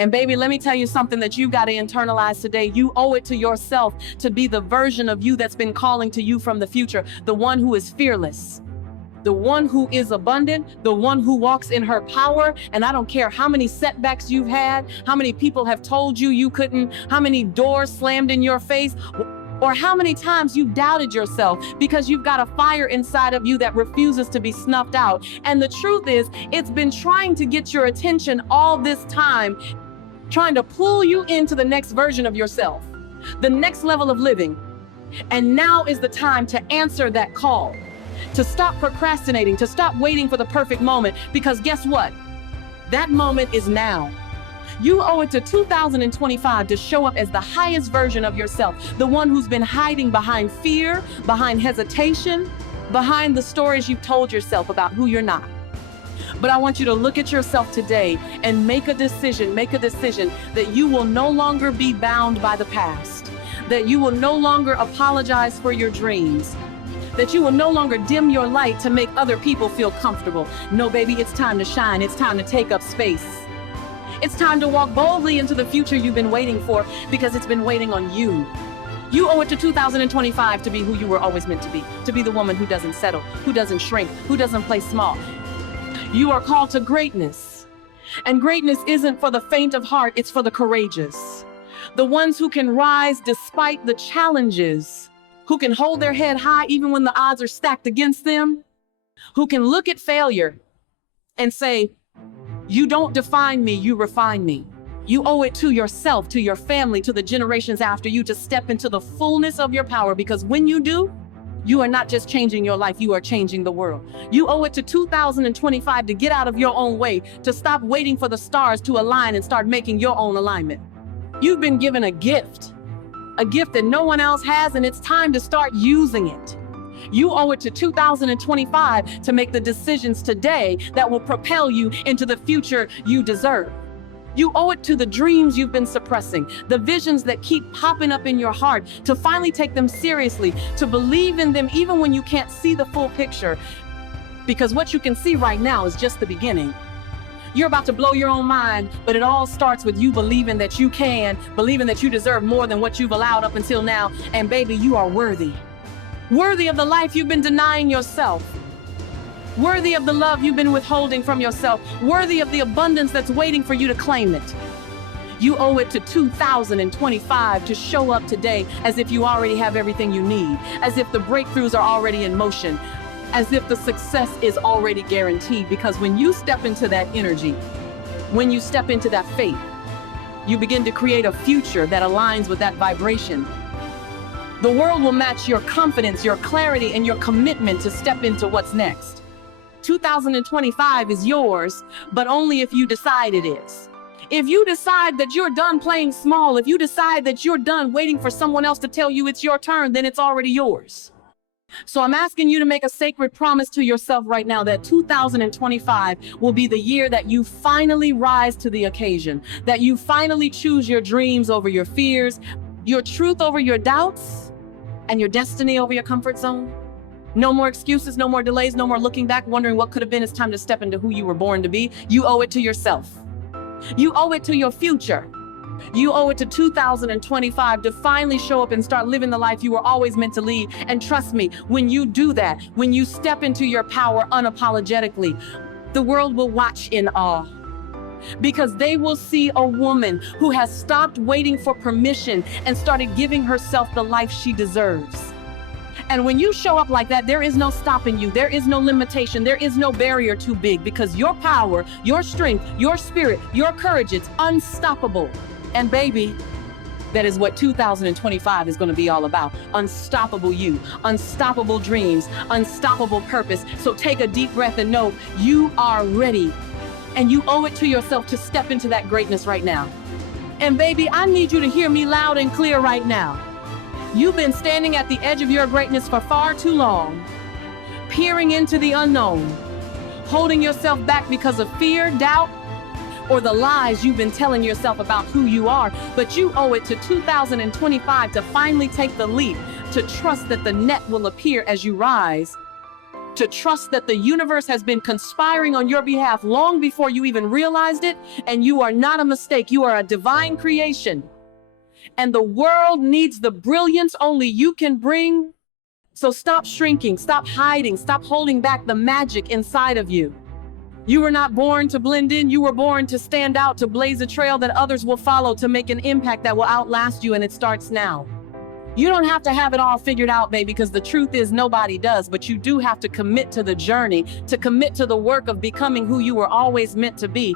And baby, let me tell you something that you got to internalize today. You owe it to yourself to be the version of you that's been calling to you from the future, the one who is fearless, the one who is abundant, the one who walks in her power. And I don't care how many setbacks you've had, how many people have told you you couldn't, how many doors slammed in your face, or how many times you've doubted yourself, because you've got a fire inside of you that refuses to be snuffed out. And the truth is, it's been trying to get your attention all this time, trying to pull you into the next version of yourself, the next level of living. And now is the time to answer that call, to stop procrastinating, to stop waiting for the perfect moment, because guess what? That moment is now. You owe it to 2025 to show up as the highest version of yourself, the one who's been hiding behind fear, behind hesitation, behind the stories you've told yourself about who you're not. But I want you to look at yourself today and make a decision that you will no longer be bound by the past, that you will no longer apologize for your dreams, that you will no longer dim your light to make other people feel comfortable. No, baby, it's time to shine. It's time to take up space. It's time to walk boldly into the future you've been waiting for, because it's been waiting on you. You owe it to 2025 to be who you were always meant to be the woman who doesn't settle, who doesn't shrink, who doesn't play small. You are called to greatness. And greatness isn't for the faint of heart, it's for the courageous. The ones who can rise despite the challenges, who can hold their head high even when the odds are stacked against them, who can look at failure and say, "You don't define me, you refine me." You owe it to yourself, to your family, to the generations after you to step into the fullness of your power, because when you do, you are not just changing your life, you are changing the world. You owe it to 2025 to get out of your own way, to stop waiting for the stars to align and start making your own alignment. You've been given a gift that no one else has, and it's time to start using it. You owe it to 2025 to make the decisions today that will propel you into the future you deserve. You owe it to the dreams you've been suppressing, the visions that keep popping up in your heart, to finally take them seriously, to believe in them even when you can't see the full picture. Because what you can see right now is just the beginning. You're about to blow your own mind, but it all starts with you believing that you can, believing that you deserve more than what you've allowed up until now. And baby, you are worthy. Worthy of the life you've been denying yourself. Worthy of the love you've been withholding from yourself. Worthy of the abundance that's waiting for you to claim it. You owe it to 2025 to show up today as if you already have everything you need, as if the breakthroughs are already in motion, as if the success is already guaranteed. Because when you step into that energy, when you step into that faith, you begin to create a future that aligns with that vibration. The world will match your confidence, your clarity, and your commitment to step into what's next. 2025 is yours, but only if you decide it is. If you decide that you're done playing small, if you decide that you're done waiting for someone else to tell you it's your turn, then it's already yours. So I'm asking you to make a sacred promise to yourself right now that 2025 will be the year that you finally rise to the occasion, that you finally choose your dreams over your fears, your truth over your doubts, and your destiny over your comfort zone. No more excuses, no more delays, no more looking back, wondering what could have been. It's time to step into who you were born to be. You owe it to yourself. You owe it to your future. You owe it to 2025 to finally show up and start living the life you were always meant to lead. And trust me, when you do that, when you step into your power unapologetically, the world will watch in awe. Because they will see a woman who has stopped waiting for permission and started giving herself the life she deserves. And when you show up like that, there is no stopping you. There is no limitation. There is no barrier too big, because your power, your strength, your spirit, your courage, it's unstoppable. And baby, that is what 2025 is going to be all about. Unstoppable you, unstoppable dreams, unstoppable purpose. So take a deep breath and know you are ready. And you owe it to yourself to step into that greatness right now. And baby, I need you to hear me loud and clear right now. You've been standing at the edge of your greatness for far too long, peering into the unknown, holding yourself back because of fear, doubt, or the lies you've been telling yourself about who you are. But you owe it to 2025 to finally take the leap, to trust that the net will appear as you rise, to trust that the universe has been conspiring on your behalf long before you even realized it, and you are not a mistake. You are a divine creation. And the world needs the brilliance only you can bring. So stop shrinking, stop hiding, stop holding back the magic inside of you. You were not born to blend in. You were born to stand out, to blaze a trail that others will follow, to make an impact that will outlast you, and it starts now. You don't have to have it all figured out, baby, because the truth is nobody does, but you do have to commit to the journey, to commit to the work of becoming who you were always meant to be,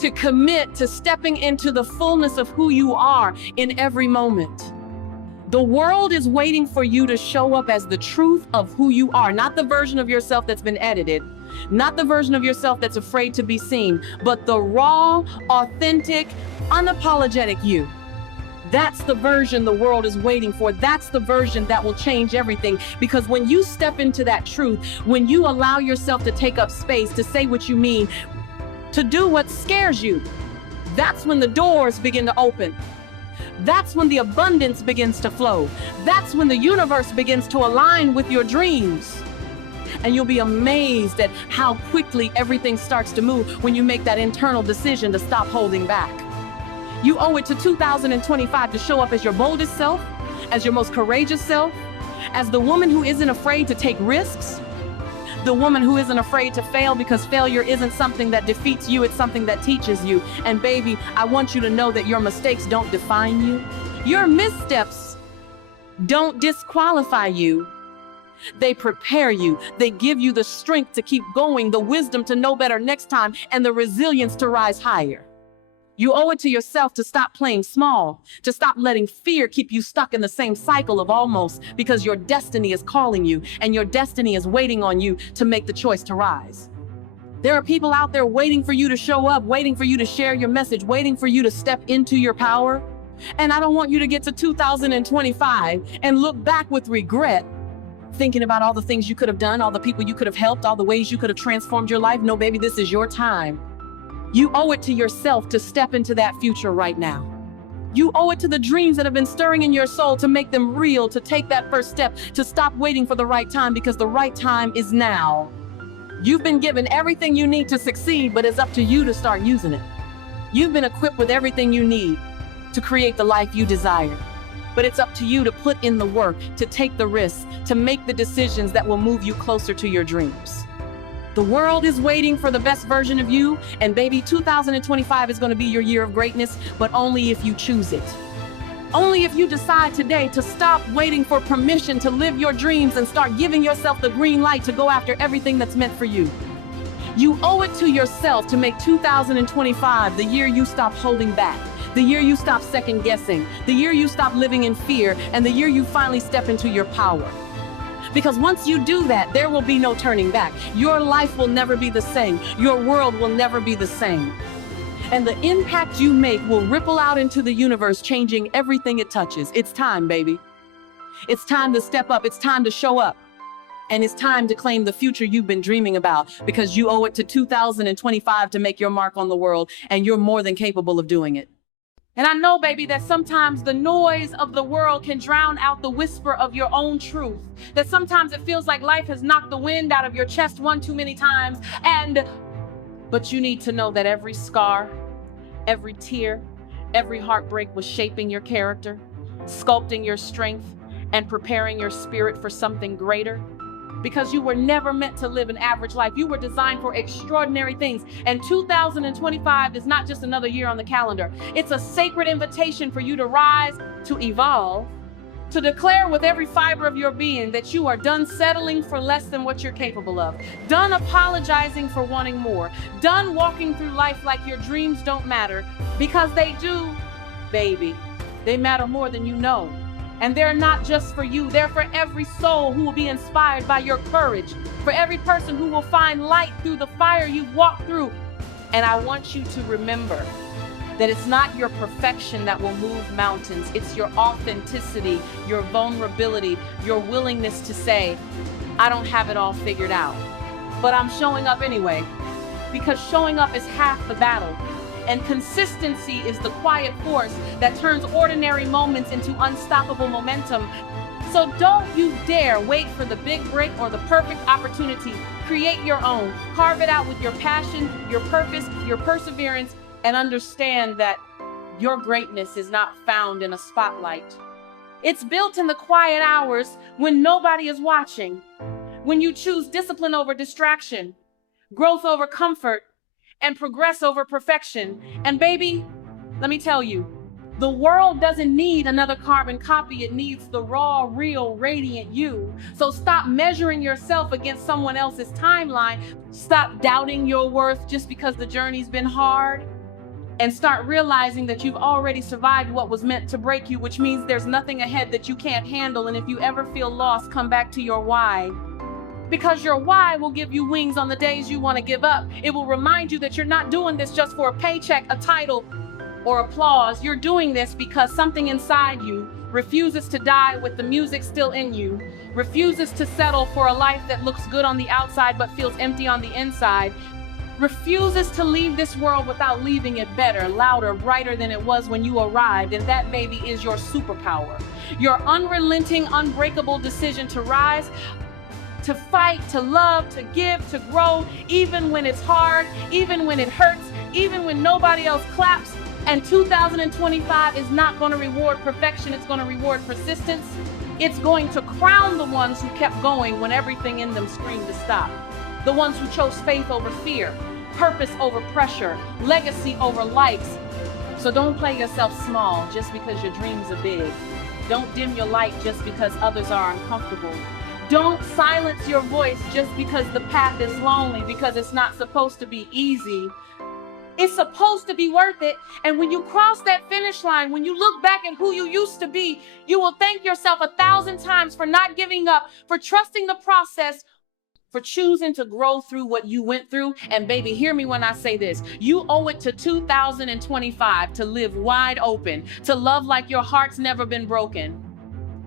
to commit to stepping into the fullness of who you are in every moment. The world is waiting for you to show up as the truth of who you are, not the version of yourself that's been edited, not the version of yourself that's afraid to be seen, but the raw, authentic, unapologetic you. That's the version the world is waiting for. That's the version that will change everything. Because when you step into that truth, when you allow yourself to take up space, to say what you mean, to do what scares you, that's when the doors begin to open. That's when the abundance begins to flow. That's when the universe begins to align with your dreams. And you'll be amazed at how quickly everything starts to move when you make that internal decision to stop holding back. You owe it to 2025 to show up as your boldest self, as your most courageous self, as the woman who isn't afraid to take risks, the woman who isn't afraid to fail, because failure isn't something that defeats you, it's something that teaches you. And baby, I want you to know that your mistakes don't define you. Your missteps don't disqualify you. They prepare you. They give you the strength to keep going, the wisdom to know better next time, and the resilience to rise higher. You owe it to yourself to stop playing small, to stop letting fear keep you stuck in the same cycle of almost, because your destiny is calling you, and your destiny is waiting on you to make the choice to rise. There are people out there waiting for you to show up, waiting for you to share your message, waiting for you to step into your power. And I don't want you to get to 2025 and look back with regret, thinking about all the things you could have done, all the people you could have helped, all the ways you could have transformed your life. No, baby, this is your time. You owe it to yourself to step into that future right now. You owe it to the dreams that have been stirring in your soul to make them real, to take that first step, to stop waiting for the right time, because the right time is now. You've been given everything you need to succeed, but it's up to you to start using it. You've been equipped with everything you need to create the life you desire, but it's up to you to put in the work, to take the risks, to make the decisions that will move you closer to your dreams. The world is waiting for the best version of you, and baby, 2025 is going to be your year of greatness, but only if you choose it. Only if you decide today to stop waiting for permission to live your dreams and start giving yourself the green light to go after everything that's meant for you. You owe it to yourself to make 2025 the year you stop holding back, the year you stop second guessing, the year you stop living in fear, and the year you finally step into your power. Because once you do that, there will be no turning back. Your life will never be the same. Your world will never be the same. And the impact you make will ripple out into the universe, changing everything it touches. It's time, baby. It's time to step up. It's time to show up. And it's time to claim the future you've been dreaming about, because you owe it to 2025 to make your mark on the world, and you're more than capable of doing it. And I know, baby, that sometimes the noise of the world can drown out the whisper of your own truth. That sometimes it feels like life has knocked the wind out of your chest one too many times. But you need to know that every scar, every tear, every heartbreak was shaping your character, sculpting your strength, and preparing your spirit for something greater. Because you were never meant to live an average life. You were designed for extraordinary things. And 2025 is not just another year on the calendar. It's a sacred invitation for you to rise, to evolve, to declare with every fiber of your being that you are done settling for less than what you're capable of, done apologizing for wanting more, done walking through life like your dreams don't matter, because they do, baby. They matter more than you know. And they're not just for you, they're for every soul who will be inspired by your courage, for every person who will find light through the fire you've walked through. And I want you to remember that it's not your perfection that will move mountains, it's your authenticity, your vulnerability, your willingness to say, I don't have it all figured out, but I'm showing up anyway, because showing up is half the battle. And consistency is the quiet force that turns ordinary moments into unstoppable momentum. So don't you dare wait for the big break or the perfect opportunity. Create your own. Carve it out with your passion, your purpose, your perseverance, and understand that your greatness is not found in a spotlight. It's built in the quiet hours when nobody is watching, when you choose discipline over distraction, growth over comfort, and progress over perfection. And baby, let me tell you, the world doesn't need another carbon copy. It needs the raw, real, radiant you. So stop measuring yourself against someone else's timeline. Stop doubting your worth just because the journey's been hard. And start realizing that you've already survived what was meant to break you, which means there's nothing ahead that you can't handle. And if you ever feel lost, come back to your why. Because your why will give you wings on the days you want to give up. It will remind you that you're not doing this just for a paycheck, a title, or applause. You're doing this because something inside you refuses to die with the music still in you, refuses to settle for a life that looks good on the outside but feels empty on the inside, refuses to leave this world without leaving it better, louder, brighter than it was when you arrived. And that, baby, is your superpower. Your unrelenting, unbreakable decision to rise, to fight, to love, to give, to grow, even when it's hard, even when it hurts, even when nobody else claps. And 2025 is not going to reward perfection. It's going to reward persistence. It's going to crown the ones who kept going when everything in them screamed to stop. The ones who chose faith over fear, purpose over pressure, legacy over likes. So don't play yourself small just because your dreams are big. Don't dim your light just because others are uncomfortable. Don't silence your voice just because the path is lonely, because it's not supposed to be easy. It's supposed to be worth it. And when you cross that finish line, when you look back at who you used to be, you will thank yourself 1,000 times for not giving up, for trusting the process, for choosing to grow through what you went through. And baby, hear me when I say this. You owe it to 2025 to live wide open, to love like your heart's never been broken,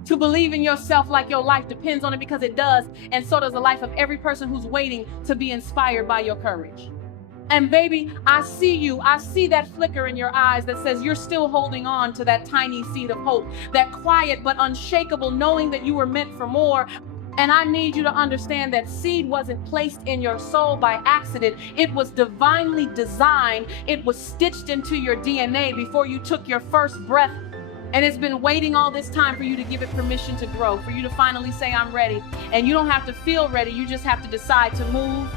to believe in yourself like your life depends on it, because it does. And so does the life of every person who's waiting to be inspired by your courage. And baby, I see you. I see that flicker in your eyes that says you're still holding on to that tiny seed of hope, that quiet but unshakable knowing that you were meant for more. And I need you to understand that seed wasn't placed in your soul by accident. It was divinely designed. It was stitched into your DNA before you took your first breath. And it's been waiting all this time for you to give it permission to grow, for you to finally say, I'm ready. And you don't have to feel ready. You just have to decide to move.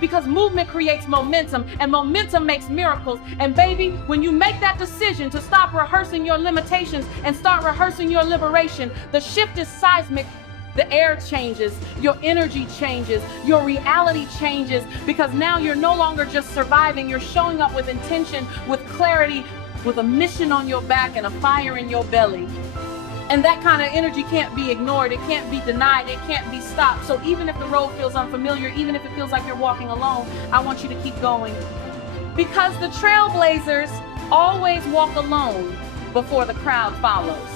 Because movement creates momentum, and momentum makes miracles. And baby, when you make that decision to stop rehearsing your limitations and start rehearsing your liberation, the shift is seismic. The air changes, your energy changes, your reality changes, because now you're no longer just surviving, you're showing up with intention, with clarity, with a mission on your back and a fire in your belly. And that kind of energy can't be ignored, it can't be denied, it can't be stopped. So even if the road feels unfamiliar, even if it feels like you're walking alone, I want you to keep going. Because the trailblazers always walk alone before the crowd follows.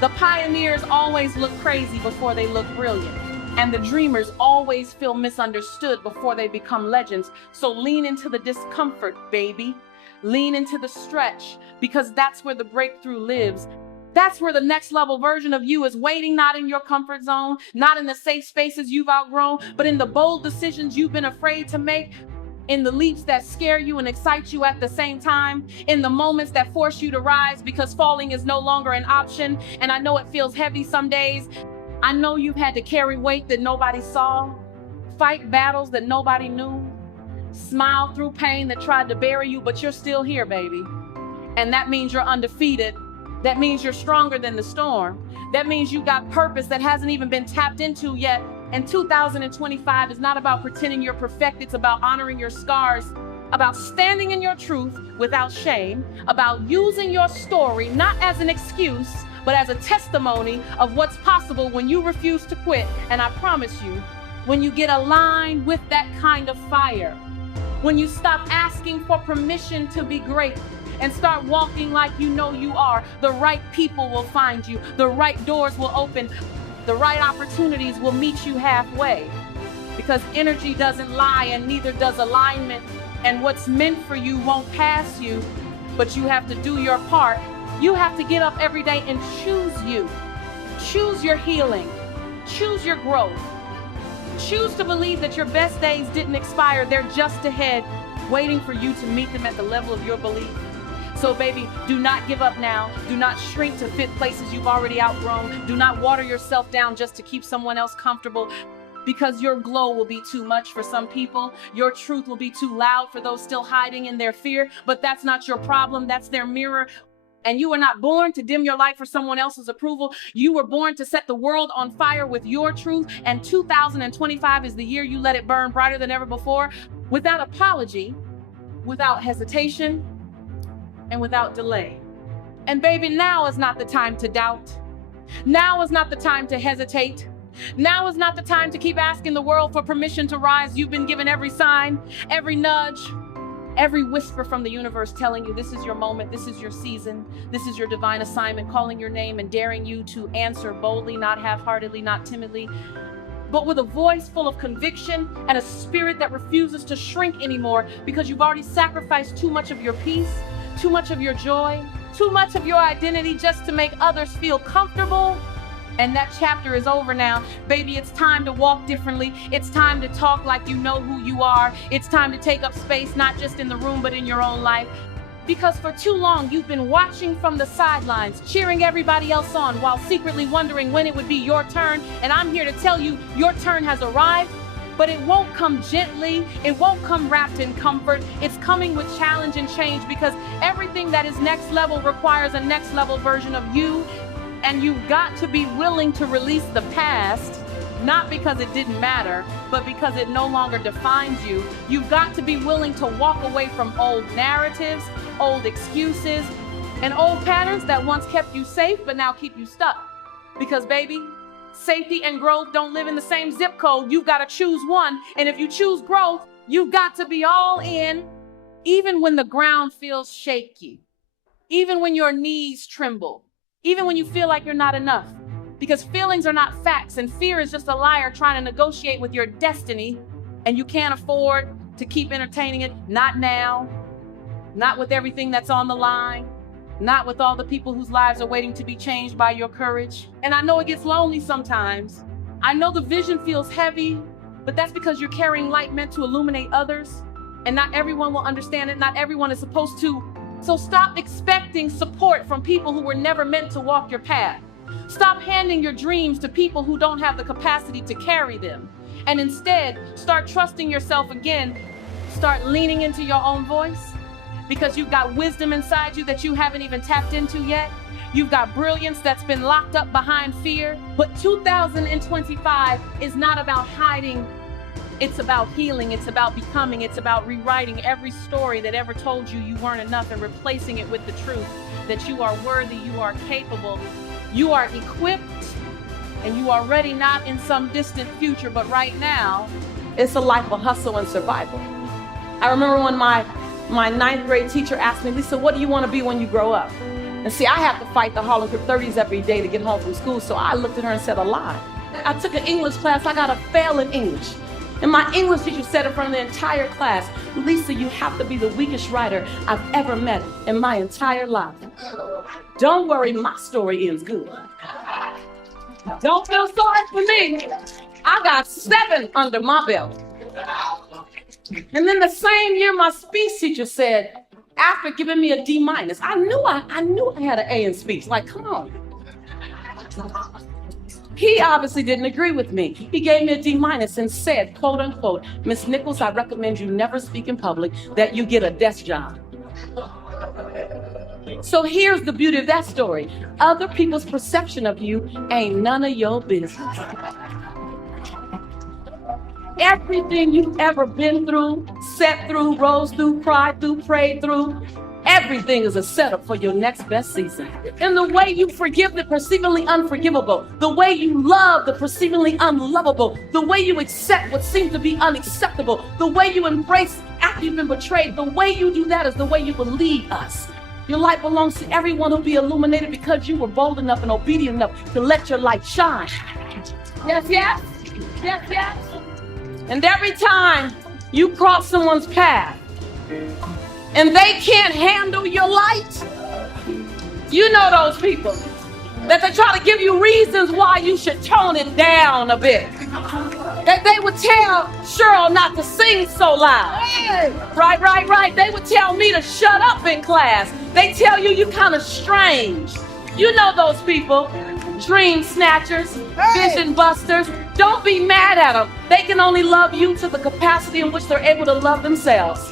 The pioneers always look crazy before they look brilliant. And the dreamers always feel misunderstood before they become legends. So lean into the discomfort, baby. Lean into the stretch, because that's where the breakthrough lives. That's where the next level version of you is waiting, not in your comfort zone, not in the safe spaces you've outgrown, but in the bold decisions you've been afraid to make, in the leaps that scare you and excite you at the same time, in the moments that force you to rise because falling is no longer an option. And I know it feels heavy some days. I know you've had to carry weight that nobody saw, fight battles that nobody knew, smile through pain that tried to bury you, but you're still here, baby. And that means you're undefeated. That means you're stronger than the storm. That means you got purpose that hasn't even been tapped into yet. And 2025 is not about pretending you're perfect. It's about honoring your scars, about standing in your truth without shame, about using your story not as an excuse, but as a testimony of what's possible when you refuse to quit. And I promise you, when you get aligned with that kind of fire, when you stop asking for permission to be great, and start walking like you know you are, the right people will find you, the right doors will open, the right opportunities will meet you halfway. Because energy doesn't lie, and neither does alignment. And what's meant for you won't pass you, but you have to do your part. You have to get up every day and choose you. Choose your healing. Choose your growth. Choose to believe that your best days didn't expire. They're just ahead, waiting for you to meet them at the level of your belief. So baby, do not give up now. Do not shrink to fit places you've already outgrown. Do not water yourself down just to keep someone else comfortable, because your glow will be too much for some people. Your truth will be too loud for those still hiding in their fear, but that's not your problem. That's their mirror. And you were not born to dim your light for someone else's approval. You were born to set the world on fire with your truth. And 2025 is the year you let it burn brighter than ever before, without apology, without hesitation, and without delay. And baby, now is not the time to doubt. Now is not the time to hesitate. Now is not the time to keep asking the world for permission to rise. You've been given every sign, every nudge, every whisper from the universe telling you this is your moment, this is your season, this is your divine assignment, calling your name and daring you to answer boldly, not half-heartedly, not timidly, but with a voice full of conviction and a spirit that refuses to shrink anymore, because you've already sacrificed too much of your peace, too much of your joy, too much of your identity just to make others feel comfortable. And that chapter is over now. Baby, it's time to walk differently. It's time to talk like you know who you are. It's time to take up space, not just in the room, but in your own life. Because for too long, you've been watching from the sidelines, cheering everybody else on while secretly wondering when it would be your turn. And I'm here to tell you, your turn has arrived. But it won't come gently. It won't come wrapped in comfort. It's coming with challenge and change, because everything that is next level requires a next level version of you. And you've got to be willing to release the past, not because it didn't matter, but because it no longer defines you. You've got to be willing to walk away from old narratives, old excuses, and old patterns that once kept you safe, but now keep you stuck. Because baby, safety and growth don't live in the same zip code. You've got to choose one. And if you choose growth, you've got to be all in, even when the ground feels shaky, even when your knees tremble, even when you feel like you're not enough. Because feelings are not facts, and fear is just a liar trying to negotiate with your destiny, and you can't afford to keep entertaining it. Not now, not with everything that's on the line, not with all the people whose lives are waiting to be changed by your courage. And I know it gets lonely sometimes. I know the vision feels heavy, but that's because you're carrying light meant to illuminate others, and not everyone will understand it. Not everyone is supposed to. So stop expecting support from people who were never meant to walk your path. Stop handing your dreams to people who don't have the capacity to carry them. And instead, start trusting yourself again. Start leaning into your own voice, because you've got wisdom inside you that you haven't even tapped into yet. You've got brilliance that's been locked up behind fear. But 2025 is not about hiding. It's about healing. It's about becoming. It's about rewriting every story that ever told you you weren't enough and replacing it with the truth that you are worthy, you are capable, you are equipped, and you are ready, not in some distant future, but right now. It's a life of hustle and survival. I remember when my ninth grade teacher asked me, Lisa, what do you want to be when you grow up? And see, I have to fight the Harlem Crip 30s every day to get home from school, so I looked at her and said a lie. I took an English class. I got a fail in English. And my English teacher said in front of the entire class, Lisa, you have to be the weakest writer I've ever met in my entire life. Don't worry, my story ends good. Don't feel sorry for me. I got 7 under my belt. And then the same year, my speech teacher said, after giving me a D-, I knew I had an A in speech. Like, come on. He obviously didn't agree with me. He gave me a D- and said, quote unquote, Miss Nichols, I recommend you never speak in public, that you get a desk job. So here's the beauty of that story. Other people's perception of you ain't none of your business. Everything you've ever been through, sat through, rose through, cried through, prayed through, everything is a setup for your next best season. And the way you forgive the perceivingly unforgivable, the way you love the perceivingly unlovable, the way you accept what seems to be unacceptable, the way you embrace after you've been betrayed, the way you do that is the way you will lead us. Your light belongs to everyone who'll be illuminated because you were bold enough and obedient enough to let your light shine. Yes, yes, yes, yes. And every time you cross someone's path and they can't handle your light, you know those people. That they try to give you reasons why you should tone it down a bit. That they would tell Cheryl not to sing so loud. Right. They would tell me to shut up in class. They tell you kind of strange. You know those people, dream snatchers, vision busters. Don't be mad at them. They can only love you to the capacity in which they're able to love themselves.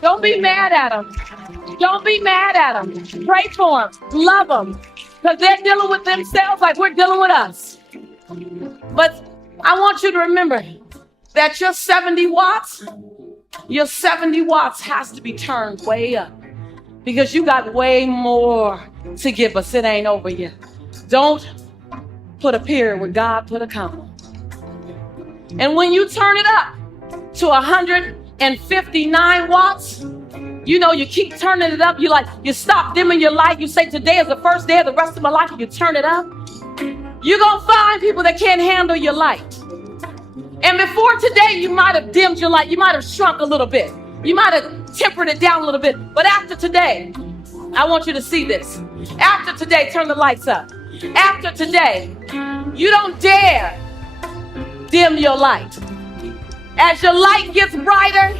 Don't be mad at them. Don't be mad at them. Pray for them. Love them. Because they're dealing with themselves like we're dealing with us. But I want you to remember that your 70 watts has to be turned way up. Because you got way more to give us. It ain't over yet. Don't put a period where God put a comma. And when you turn it up to 159 watts, you know, you keep turning it up. You stop dimming your light. You say, today is the first day of the rest of my life. You turn it up. You're going to find people that can't handle your light. And before today, you might have dimmed your light. You might have shrunk a little bit. You might have tempered it down a little bit. But after today, I want you to see this. After today, turn the lights up. After today, you don't dare dim your light. As your light gets brighter,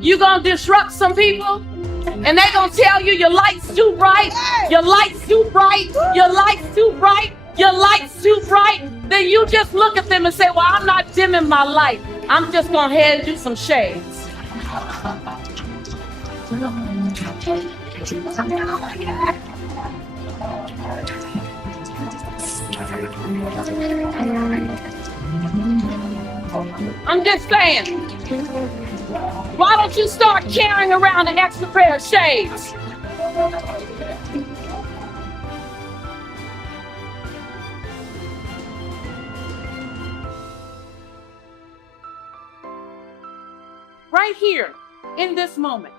you're going to disrupt some people. And they're going to tell you your light's too bright. Your light's too bright. Your light's too bright. Your light's too bright. Then you just look at them and say, well, I'm not dimming my light. I'm just going to hand you some shades. I'm just saying, why don't you start carrying around an extra pair of shades? Right here, in this moment.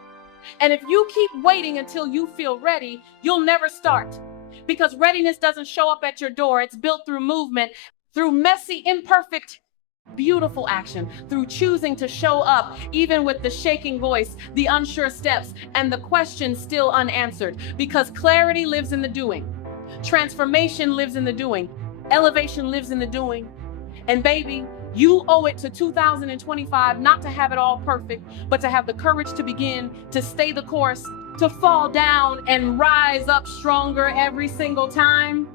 And if you keep waiting until you feel ready, you'll never start. Because readiness doesn't show up at your door. It's built through movement, through messy, imperfect, beautiful action, through choosing to show up, even with the shaking voice, the unsure steps, and the questions still unanswered. Because clarity lives in the doing. Transformation lives in the doing. Elevation lives in the doing. And baby, you owe it to 2025 not to have it all perfect, but to have the courage to begin, to stay the course, to fall down and rise up stronger every single time.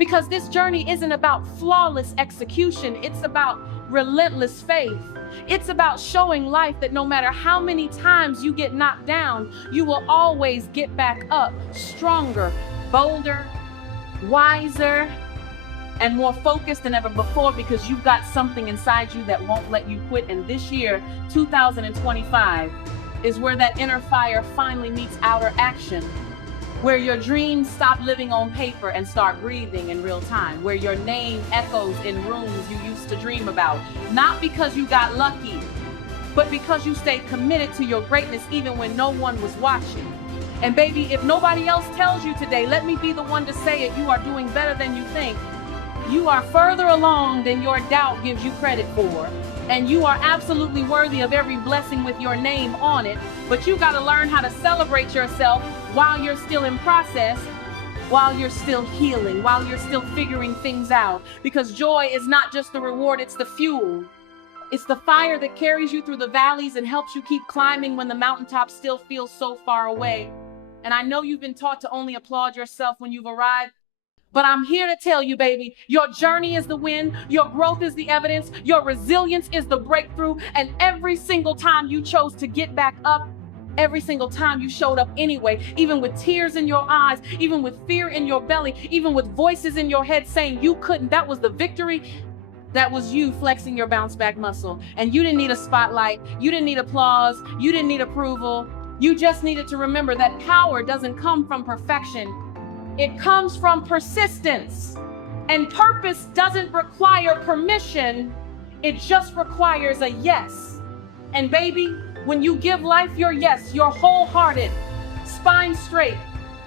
Because this journey isn't about flawless execution. It's about relentless faith. It's about showing life that no matter how many times you get knocked down, you will always get back up stronger, bolder, wiser, and more focused than ever before, because you've got something inside you that won't let you quit. And this year, 2025, is where that inner fire finally meets outer action, where your dreams stop living on paper and start breathing in real time, where your name echoes in rooms you used to dream about, not because you got lucky, but because you stayed committed to your greatness even when no one was watching. And baby, if nobody else tells you today, let me be the one to say it. You are doing better than you think. You are further along than your doubt gives you credit for. And you are absolutely worthy of every blessing with your name on it. But you got to learn how to celebrate yourself while you're still in process, while you're still healing, while you're still figuring things out. Because joy is not just the reward, it's the fuel. It's the fire that carries you through the valleys and helps you keep climbing when the mountaintop still feels so far away. And I know you've been taught to only applaud yourself when you've arrived. But I'm here to tell you, baby, your journey is the win, your growth is the evidence, your resilience is the breakthrough, and every single time you chose to get back up, every single time you showed up anyway, even with tears in your eyes, even with fear in your belly, even with voices in your head saying you couldn't, that was the victory. That was you flexing your bounce back muscle. And you didn't need a spotlight, you didn't need applause, you didn't need approval. You just needed to remember that power doesn't come from perfection. It comes from persistence. And purpose doesn't require permission. It just requires a yes. And baby, when you give life your yes, your wholehearted, spine straight,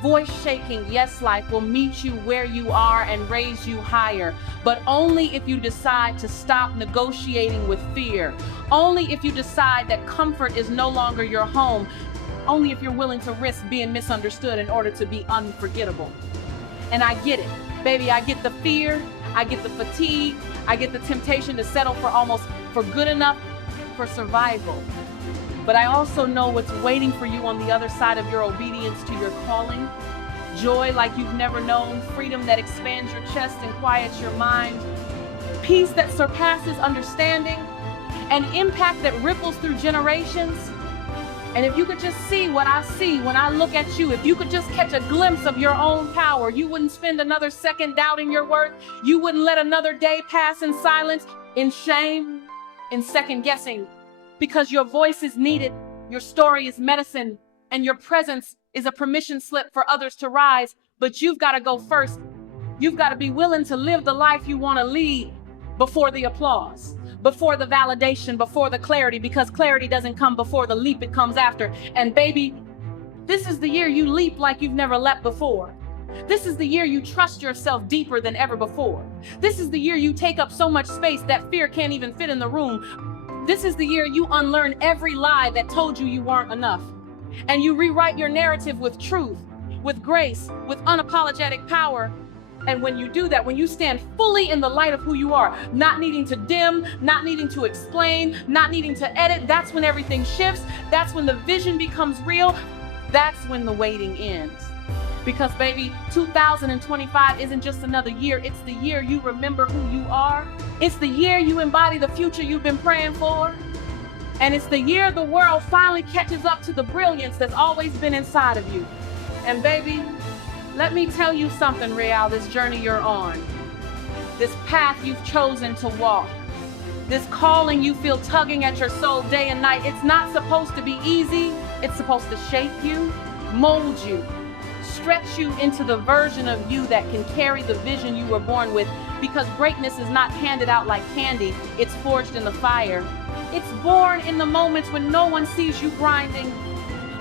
voice shaking, yes, life will meet you where you are and raise you higher. But only if you decide to stop negotiating with fear. Only if you decide that comfort is no longer your home. only if you're willing to risk being misunderstood in order to be unforgettable. And I get it, baby. I get the fear, I get the fatigue, I get the temptation to settle for good enough for survival. But I also know what's waiting for you on the other side of your obedience to your calling. Joy like you've never known, freedom that expands your chest and quiets your mind, peace that surpasses understanding, an impact that ripples through generations. And if you could just see what I see when I look at you, if you could just catch a glimpse of your own power, you wouldn't spend another second doubting your worth. You wouldn't let another day pass in silence, in shame, in second guessing, because your voice is needed, your story is medicine, and your presence is a permission slip for others to rise. But you've got to go first. You've got to be willing to live the life you want to lead before the applause, before the validation, before the clarity, because clarity doesn't come before the leap, it comes after. And baby, this is the year you leap like you've never leapt before. This is the year you trust yourself deeper than ever before. This is the year you take up so much space that fear can't even fit in the room. This is the year you unlearn every lie that told you you weren't enough. And you rewrite your narrative with truth, with grace, with unapologetic power. And when you do that, when you stand fully in the light of who you are, not needing to dim, not needing to explain, not needing to edit, that's when everything shifts. That's when the vision becomes real. That's when the waiting ends. Because baby, 2025 isn't just another year. It's the year you remember who you are. It's the year you embody the future you've been praying for. And it's the year the world finally catches up to the brilliance that's always been inside of you. And baby, let me tell you something, Real, this journey you're on, this path you've chosen to walk, this calling you feel tugging at your soul day and night, it's not supposed to be easy. It's supposed to shape you, mold you, stretch you into the version of you that can carry the vision you were born with, because greatness is not handed out like candy. It's forged in the fire. It's born in the moments when no one sees you grinding,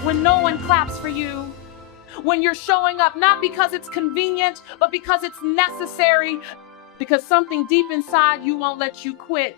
when no one claps for you, when you're showing up not because it's convenient, but because it's necessary, because something deep inside you won't let you quit,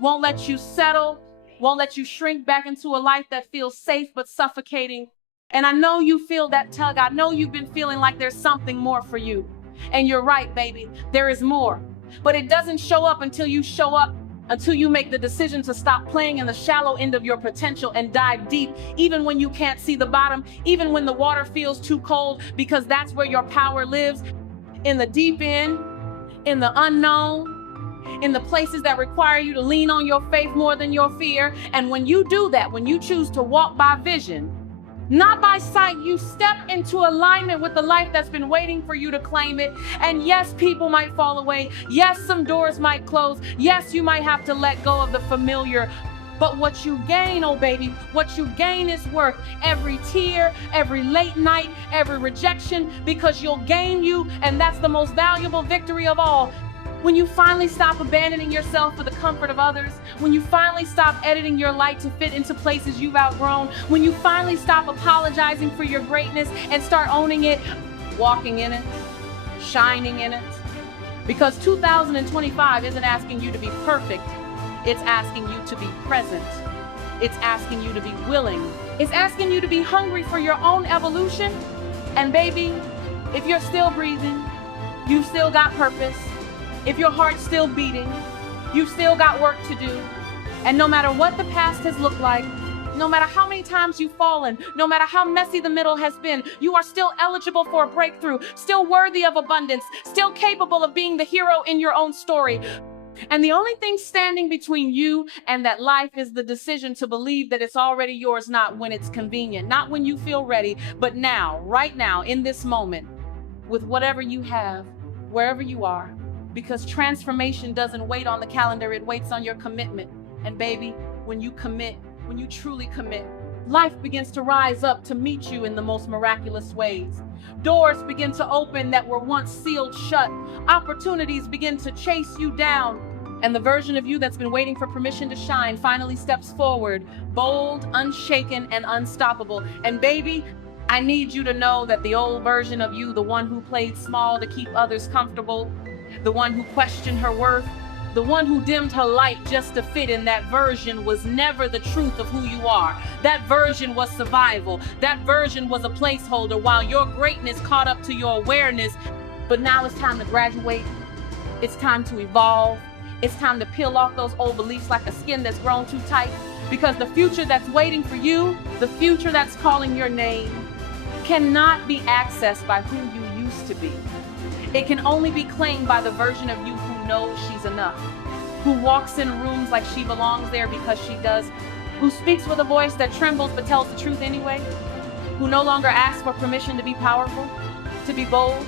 won't let you settle, won't let you shrink back into a life that feels safe but suffocating. And I know you feel that tug. I know you've been feeling like there's something more for you. And you're right, baby, there is more. But it doesn't show up until you show up, until you make the decision to stop playing in the shallow end of your potential and dive deep, even when you can't see the bottom, even when the water feels too cold, because that's where your power lives, in the deep end, in the unknown, in the places that require you to lean on your faith more than your fear. And when you do that, when you choose to walk by vision, not by sight, you step into alignment with the life that's been waiting for you to claim it. And yes, people might fall away. Yes, some doors might close. Yes, you might have to let go of the familiar. But what you gain, oh baby, what you gain is worth every tear, every late night, every rejection, because you'll gain you, and that's the most valuable victory of all. When you finally stop abandoning yourself for the comfort of others, when you finally stop editing your light to fit into places you've outgrown, when you finally stop apologizing for your greatness and start owning it, walking in it, shining in it. Because 2025 isn't asking you to be perfect, it's asking you to be present. It's asking you to be willing. It's asking you to be hungry for your own evolution. And baby, if you're still breathing, you've still got purpose. If your heart's still beating, you've still got work to do. And no matter what the past has looked like, no matter how many times you've fallen, no matter how messy the middle has been, you are still eligible for a breakthrough, still worthy of abundance, still capable of being the hero in your own story. And the only thing standing between you and that life is the decision to believe that it's already yours, not when it's convenient, not when you feel ready, but now, right now, in this moment, with whatever you have, wherever you are. Because transformation doesn't wait on the calendar, it waits on your commitment. And baby, when you commit, when you truly commit, life begins to rise up to meet you in the most miraculous ways. Doors begin to open that were once sealed shut. Opportunities begin to chase you down. And the version of you that's been waiting for permission to shine finally steps forward, bold, unshaken, and unstoppable. And baby, I need you to know that the old version of you, the one who played small to keep others comfortable, the one who questioned her worth, The one who dimmed her light just to fit in that version was never the truth of who you are. That version was survival. That version was a placeholder while your greatness caught up to your awareness. But now it's time to graduate. It's time to evolve. It's time to peel off those old beliefs like a skin that's grown too tight. Because the future that's waiting for you, the future that's calling your name, cannot be accessed by who you used to be. It can only be claimed by the version of you who knows she's enough, who walks in rooms like she belongs there because she does, who speaks with a voice that trembles but tells the truth anyway, who no longer asks for permission to be powerful, to be bold,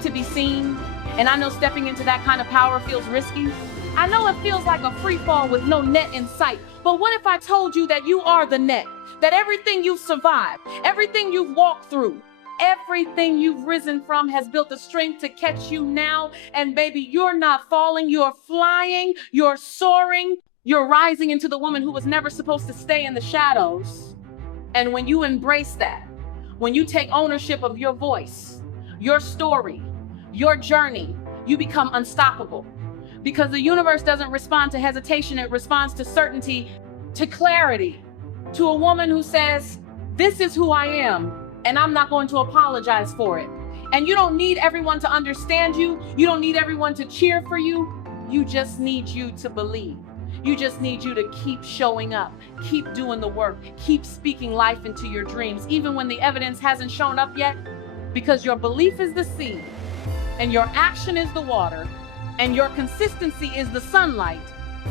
to be seen. And I know stepping into that kind of power feels risky. I know it feels like a free fall with no net in sight. But what if I told you that you are the net? That everything you've survived, everything you've walked through, everything you've risen from has built the strength to catch you now. And baby, you're not falling, you're flying, you're soaring, you're rising into the woman who was never supposed to stay in the shadows. And when you embrace that, when you take ownership of your voice, your story, your journey, you become unstoppable. Because the universe doesn't respond to hesitation, it responds to certainty, to clarity, to a woman who says, this is who I am, and I'm not going to apologize for it. And you don't need everyone to understand you. You don't need everyone to cheer for you. You just need you to believe. You just need you to keep showing up, keep doing the work, keep speaking life into your dreams, even when the evidence hasn't shown up yet, because your belief is the seed, and your action is the water, and your consistency is the sunlight.